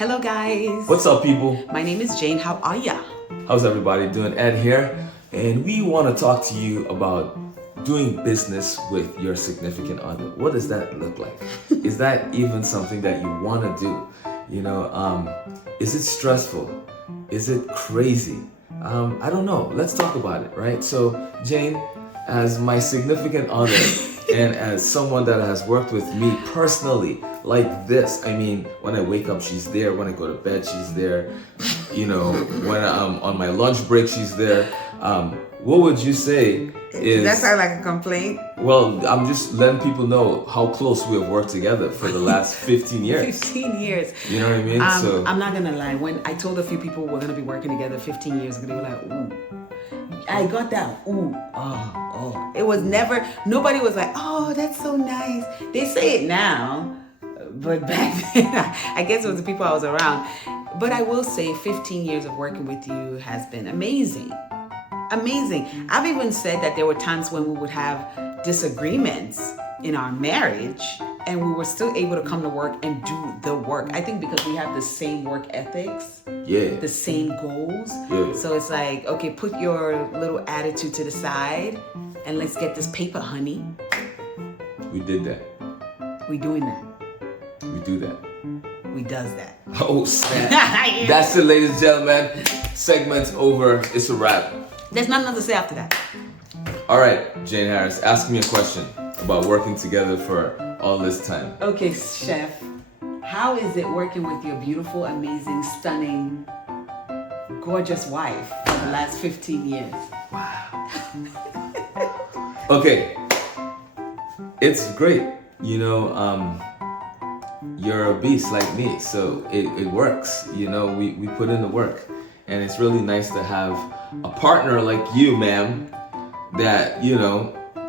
Hello guys. What's up, people? My name is Jane. How are ya? How's everybody doing? Ed here, and we want to talk to you about doing business with your significant other. What does that look like? Is that even something that you want to do? Is it stressful? Is it crazy? I don't know. Let's talk about it, right? So, Jane, as my significant other and as someone that has worked with me personally like this, I mean, when I wake up, she's there. When I go to bed, she's there. When I'm on my lunch break, she's there. What would you say is... Does that sound like a complaint? Well, I'm just letting people know how close we have worked together for the last 15 years. 15 years. You know what I mean? I'm not going to lie. When I told a few people we're going to be working together 15 years, they were like, ooh. I got that, ooh, oh. It was never, nobody was like, oh, that's so nice. They say it now, but back then, I guess it was the people I was around. But I will say 15 years of working with you has been amazing. Amazing. I've even said that there were times when we would have disagreements in our marriage and we were still able to come to work and do the work. I think because we have the same work ethics, the same goals. Yeah. So it's like, okay, put your little attitude to the side and let's get this paper, honey. We did that. We doing that. We do that. We does that. Oh, snap. That's it, ladies and gentlemen. Segment's over. It's a wrap. There's nothing else to say after that. All right, Jane Harris, ask me a question about working together for all this time. Okay, chef. How is it working with your beautiful, amazing, stunning, gorgeous wife for the last 15 years? Wow. Okay. It's great. You're a beast like me, so it works. We put in the work. And it's really nice to have a partner like you, ma'am, that,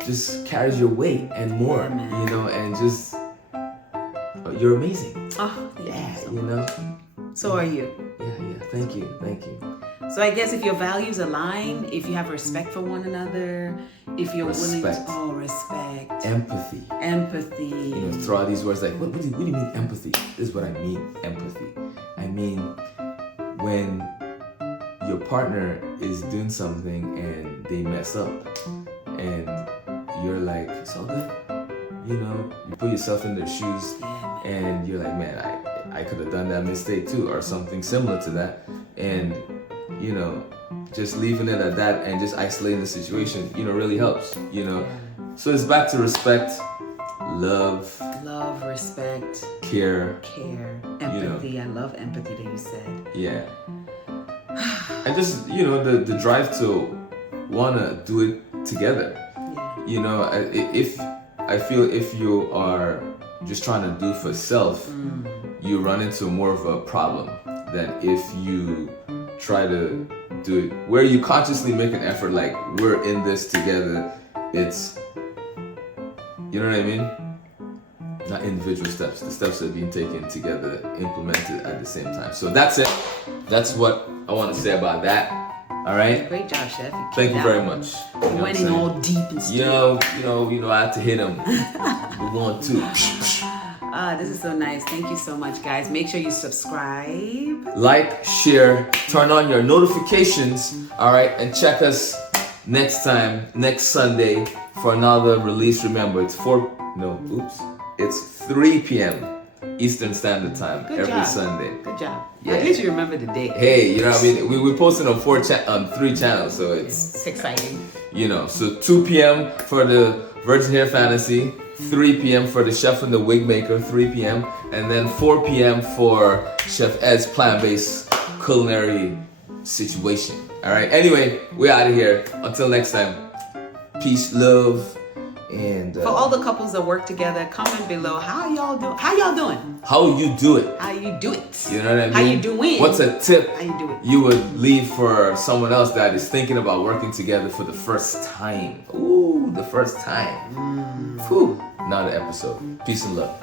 just carries your weight and more, and just, you're amazing. Oh, yeah, So are you. Yeah. Thank you. So I guess if your values align, if you have respect for one another, if you're willing to... respect. Empathy. Throw out these words like, what do you mean empathy? This is what I mean, empathy. I mean, when your partner is doing something and they mess up and you're like, it's all good. You put yourself in their shoes and you're like, man, I could have done that mistake too, or something similar to that. And, just leaving it at that and just isolating the situation, really helps, So it's back to respect, love, respect, care, empathy. I love empathy that you said. Yeah. And just, the drive to want to do it together. If you are just trying to do for self, you run into more of a problem than if you try to do it where you consciously make an effort, like we're in this together. It's, you know what I mean? Not individual steps. The steps that are being taken together, implemented at the same time. So that's it. That's what I want to say about that. All right. Great job, chef. Thank you very much. You went in all deep and straight. I had to hit him. We're going to. This is so nice. Thank you so much, guys. Make sure you subscribe, like, share, turn on your notifications. All right, and check us next Sunday for another release. Remember, it's 3 p.m. Eastern Standard Time. Good every job. Sunday. Good job. Yeah. At least you remember the date. Hey, you know what I mean? We're posting on 3 channels, so It's exciting. So 2 p.m. for the Virgin Hair Fantasy, 3 p.m. for the Chef and the Wigmaker, 3 p.m. and then 4 p.m. for Chef Ed's plant-based culinary situation. All right. Anyway, we're out of here. Until next time. Peace, love. And for all the couples that work together, comment below how y'all doing. How you do it? How you do it? You know what I mean? How you doing? What's a tip how you do it? You would leave for someone else that is thinking about working together for the first time? Ooh, the first time. Whew. Not an episode. Peace and love.